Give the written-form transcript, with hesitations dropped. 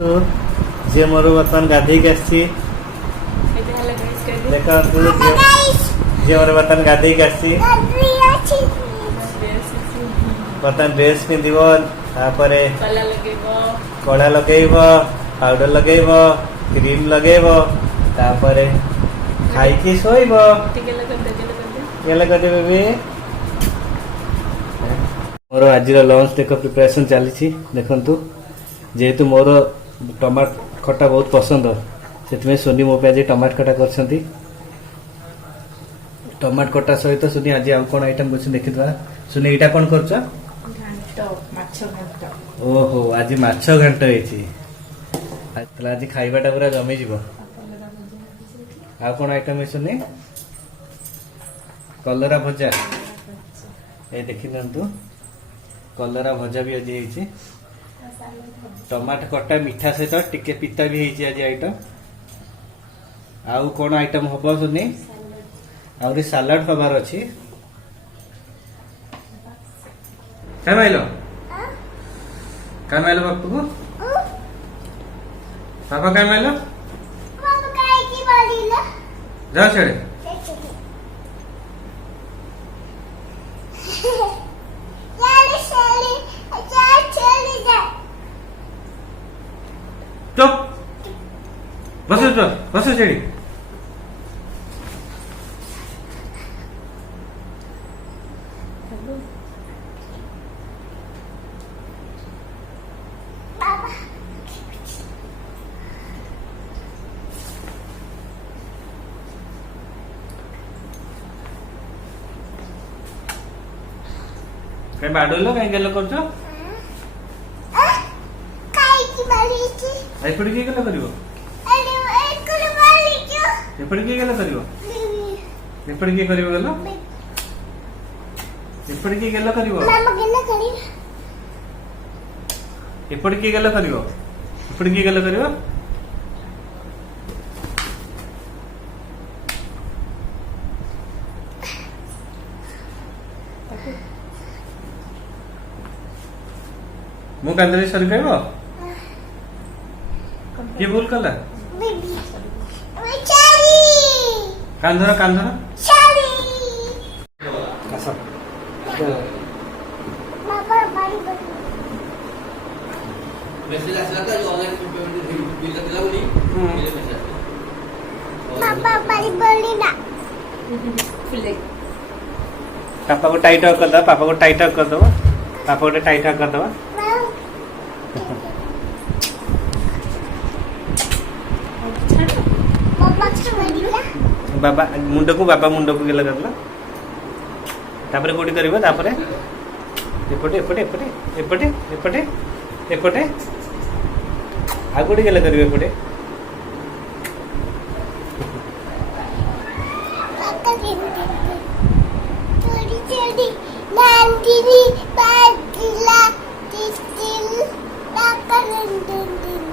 तो जे मोर बर्तमान गाधे के आसी देखा जे मोर बर्तमान गाधे के आसी बर्तमान ड्रेस पिंधिब तापरे कला लगेब पाउडर लगेब क्रीम लगेब तापरे खाई शोब बेबी मोर आज लंच देख प्रिपरेशन चली देखु जेहेतु मोर टमाट खटा बहुत पसंद से सोनी मो पे आज टमाट खटा कर टमाट खटा सहित सोनी आज आउ कौन आइटम कुछ देखी सोनी यहाँ कौन कर ओहो आज माछ घांट आज खाइबाटा पूरा जमी जीव आ कौन आइटम है सोनी कलरा भजा ये देखी दिंतु कलरा भजा भी आज है टमाट कटा मीठा सहित टिके पिता भी है आज आइटम आउ कौन आइटम हम सुनी आहरी सालाड हबार अच्छी क्या माइल बापू को पापा क्या माइल जाओ छेड़े चुप बसो चेड़ी कहीं बाडोलो कहीं गेलो करछो एपड़ी के गेलो करिवो एपड़ी के गेलो करिवो एपड़ी के करिवो गेलो एपड़ी के गेलो करिवो एपड़ी के गेलो करिवो एपड़ी के गेलो करिवो मु कांदरे सरी कहबो किए भूल कला कांधर कांधर मेसेज आसला था जो ऑनलाइन बिल दिला बोली पापा बड़ी बोली ना पापा को टाइट कर दो पापा को टाइट कर दो पापा को टाइट कर दो बाबा मुंड को गेला करला तापरे कोडी करबो तापरे एपटे एपटे एपटे एपटे एपटे एपटे आ कोडी गेला करबो एपटे थोड़ी थोड़ी नांदीनी बागला तिस्तिल लाकरन दिन